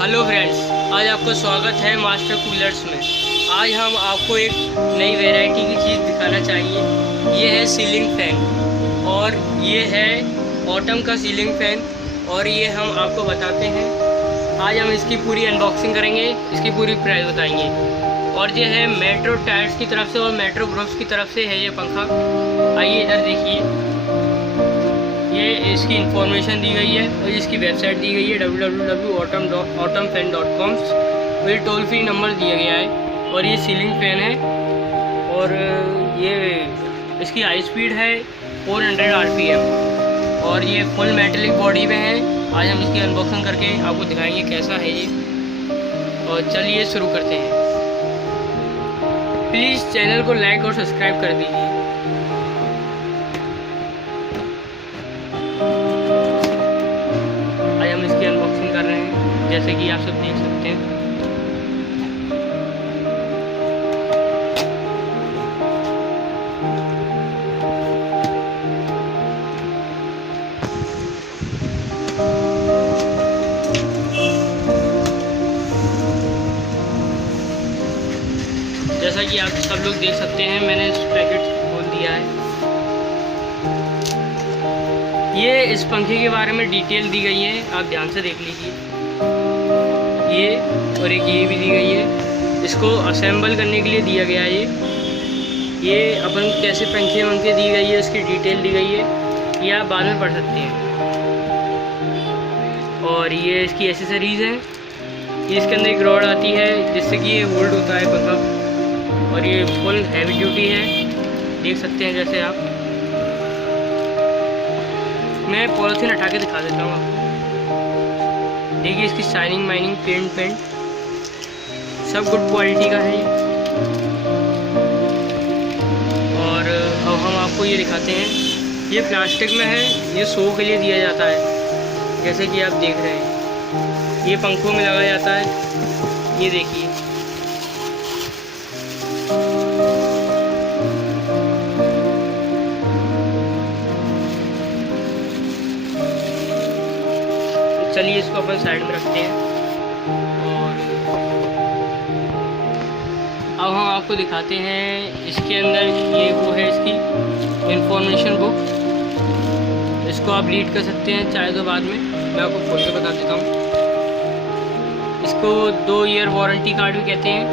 Hello friends, आज आपका स्वागत है मास्टर कूलर्स में। आज हम आपको एक नई वैरायटी की चीज़ दिखाना चाहिए। ये है सीलिंग फैन और ये है ऑटम का सीलिंग फैन और ये हम आपको बताते हैं। आज हम इसकी पूरी अनबॉक्सिंग करेंगे, इसकी पूरी प्राइस बताएंगे। और ये है मेट्रो टायर्स की तरफ से और मेट्रो ग्रुप्स की तरफ से है ये पंखा। आइए इधर देखिए, ये इसकी इंफॉर्मेशन दी गई है और इसकी वेबसाइट दी गई है www.automfan.com। ये टोल फ्री नंबर दिया गया है और ये सीलिंग फैन है और ये इसकी हाई स्पीड है 400 RPM और ये फुल मेटेलिक बॉडी में है। आज हम इसकी अनबॉक्सिंग करके आपको दिखाएंगे कैसा है ये। और चलिए शुरू करते हैं। प्लीज़ चैनल को लाइक और सब्सक्राइब कर दीजिए। जैसे कि आप सब देख सकते हैं, जैसा कि आप सब लोग देख सकते हैं, मैंने इस पैकेट खोल दिया है। ये इस पंखे के बारे में डिटेल दी गई है, आप ध्यान से देख लीजिए। ये और एक ये भी दी गई है। इसको असेंबल करने के लिए दिया गया है। ये अपन कैसे पंखे वंखे दी गई है, इसकी डिटेल दी गई है, ये आप बाद में पढ़ सकते हैं। और ये इसकी एसेसरीज़ हैं। ये इसके अंदर एक रॉड आती है जिससे कि ये होल्ड होता है पंखा और ये फुल हैवी ड्यूटी है, देख सकते हैं। जैसे आप, मैं पॉलिथीन हटा के दिखा देता हूँ आपको। देखिए इसकी शाइनिंग माइनिंग पेंट सब गुड क्वालिटी का है। और अब हम आपको ये दिखाते हैं। ये प्लास्टिक में है, ये शो के लिए दिया जाता है, जैसे कि आप देख रहे हैं। ये पंखों में लगाया जाता है, ये देखिए। चलिए इसको अपन साइड में रखते हैं और अब हम आपको दिखाते हैं। इसके अंदर ये वो है इसकी इंफॉर्मेशन बुक। इसको आप रीड कर सकते हैं चाहे तो बाद में, मैं आपको खोल के बता देता हूँ। इसको 2 ईयर वारंटी कार्ड भी कहते हैं।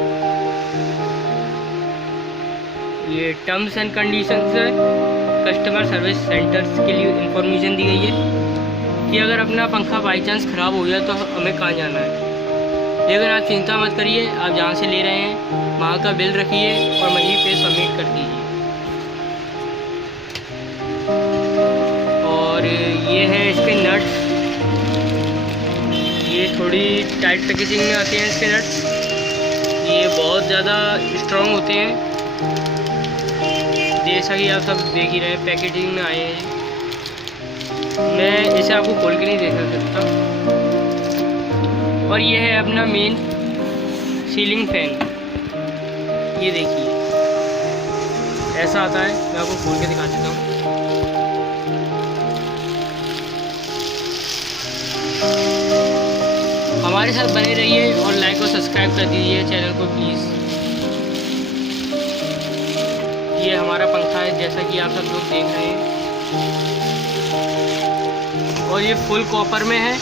ये टर्म्स एंड कंडीशंस है, कस्टमर सर्विस सेंटर्स के लिए इंफॉर्मेशन दी गई है कि अगर अपना पंखा बाई चांस ख़राब हो गया तो हमें कहाँ जाना है। लेकिन आप चिंता मत करिए, आप जहाँ से ले रहे हैं वहाँ का बिल रखिए और वहीं पे सबमिट कर दीजिए। और ये है इसके नट्स। ये थोड़ी टाइट पैकेजिंग में आते हैं इसके नट्स। ये बहुत ज़्यादा स्ट्रॉन्ग होते हैं, जैसा कि आप सब देख ही रहे हैं, पैकेजिंग में आए हैं। मैं इसे आपको खोल के नहीं दिखा सकता। और ये है अपना मेन सीलिंग फैन। ये देखिए ऐसा आता है, मैं आपको खोल के दिखा देता हूँ। हमारे साथ बने रहिए और लाइक और सब्सक्राइब कर दीजिए चैनल को प्लीज़। ये हमारा पंखा है, जैसा कि आप सब लोग देख रहे हैं। और ये फुल कॉपर में है,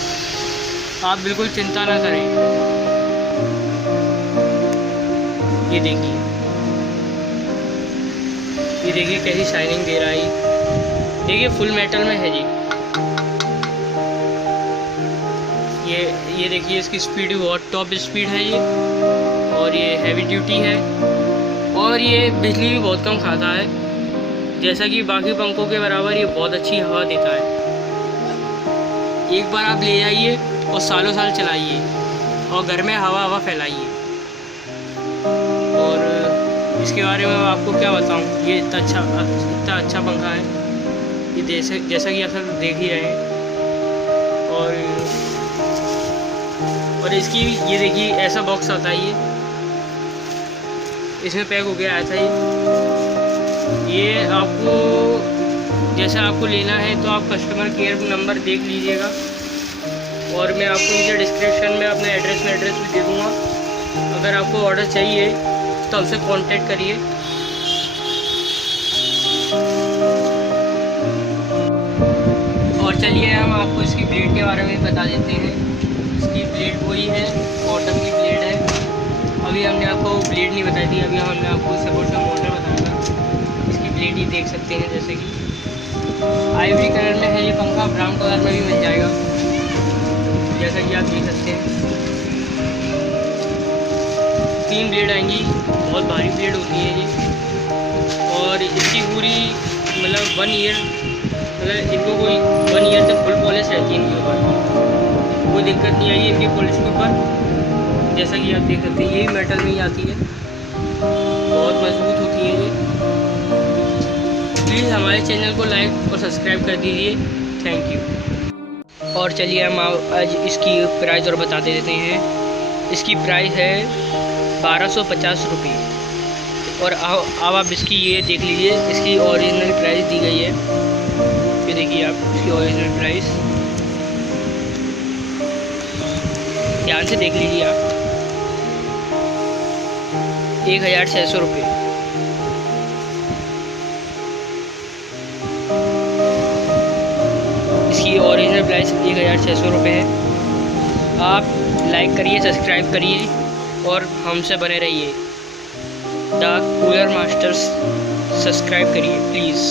आप बिल्कुल चिंता ना करें। ये देखिए कैसी शाइनिंग दे रहा है। देखिए फुल मेटल में है जी। ये देखिए इसकी स्पीड बहुत टॉप स्पीड है ये, और ये हैवी ड्यूटी है और ये बिजली भी बहुत कम खाता है। जैसा कि बाकी पंखों के बराबर ये बहुत अच्छी हवा देता है। एक बार आप ले जाइए और सालों साल चलाइए और घर में हवा फैलाइए। और इसके बारे में मैं आपको क्या बताऊं, ये इतना अच्छा पंखा है। ये जैसा कि आप सब देख ही रहे हैं। और इसकी ये देखिए ऐसा बॉक्स आता है। ये इसमें पैक हो गया आया था ये आपको जैसा आपको लेना है तो आप कस्टमर केयर नंबर देख लीजिएगा। और मैं आपको नीचे डिस्क्रिप्शन में अपने एड्रेस भी दे दूँगा। अगर आपको ऑर्डर चाहिए तो हमसे कांटेक्ट करिए। और चलिए हम आपको इसकी ब्लेड के बारे में बता देते हैं। इसकी ब्लेड वही है, बॉटम की ब्लेड है। अभी हमने आपको ब्लेड नहीं बताई थी, अभी हमने आपको सपोर्ट का मोटर बताया था। इसकी ब्लेड ही देख सकते हैं, जैसे कि आइवरी कलर में है ये पंखा, ब्राउन कलर में भी मिल जाएगा, जैसा कि आप देख सकते हैं। 3 ब्लेड आएंगी, बहुत भारी ब्लेड होती है ये। और इसकी पूरी मतलब 1 ईयर, मतलब इनको कोई 1 ईयर तक फुल पॉलिश रहती है इनके ऊपर, कोई दिक्कत नहीं आई इनकी पॉलिश के ऊपर। जैसा कि आप देख सकते हैं, ये भी मेटल में ही आती है, बहुत मजबूत होती है ये। प्लीज़ हमारे चैनल को लाइक और सब्सक्राइब कर दीजिए, थैंक यू। और चलिए हम आज इसकी प्राइस और बता देते हैं। इसकी प्राइस है 1250 रुपये। और अब आप इसकी ये देख लीजिए, इसकी ओरिजिनल प्राइस दी गई है। ये देखिए आप इसकी ओरिजिनल प्राइस, ध्यान से देख लीजिए आप, 1600 रुपये। इसकी ओरिजिनल प्राइस 1600 रुपये है। आप लाइक करिए, सब्सक्राइब करिए और हमसे बने रहिए। द कूलर मास्टर्स सब्सक्राइब करिए प्लीज़।